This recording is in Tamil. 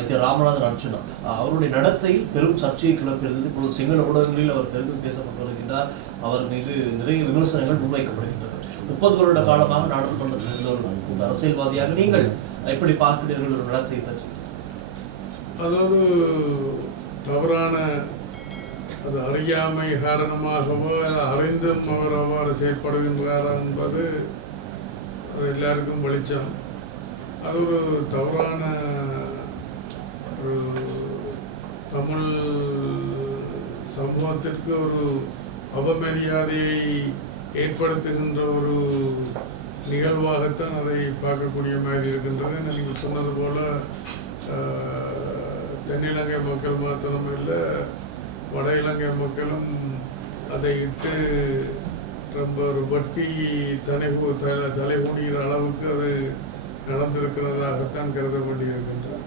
வைத்தியர் ராமநாதன் அர்ச்சுனா அவருடைய நடத்தையில் பெரும் சர்ச்சையை கிளப்பியிருந்தது. இப்பொழுது சிங்கள ஊடகங்களில் அவர் பெரிதும் பேசப்பட்டு வருகின்றார். அவர் மீது நிறைய விமர்சனங்கள் முன்வைக்கப்படுகின்றன. 30 வருட காலமாக நாடாளுமன்றத்தில் இருந்த ஒரு அரசியல்வாதியாக நீங்கள் எப்படி பார்க்கிறீர்கள் ஒரு நடத்தை பற்றி? அது ஒரு தவறான, அது அறியாமை காரணமாகவோ அறிந்தும் அவர் அவ்வாறு செயல்படுகின்றாரா என்பது அது எல்லாருக்கும் வெளிச்சம். அது ஒரு தவறான ஒரு தமிழ் சமூகத்திற்கு ஒரு அவமரியாதையை ஏற்படுத்துகின்ற ஒரு நிகழ்வாகத்தான் அதை பார்க்கக்கூடிய மாதிரி இருக்கின்றது. நீங்கள் சொன்னது போல தென்னிலங்கை மக்கள் மாத்திரம் இல்லை, வட இலங்கை மக்களும் அதை இட்டு ரொம்ப ஒரு வட்டி தலைகூடுகிற அளவுக்கு அது நடந்திருக்கிறதாகத்தான் கருதப்பட்டிருக்கின்றார்.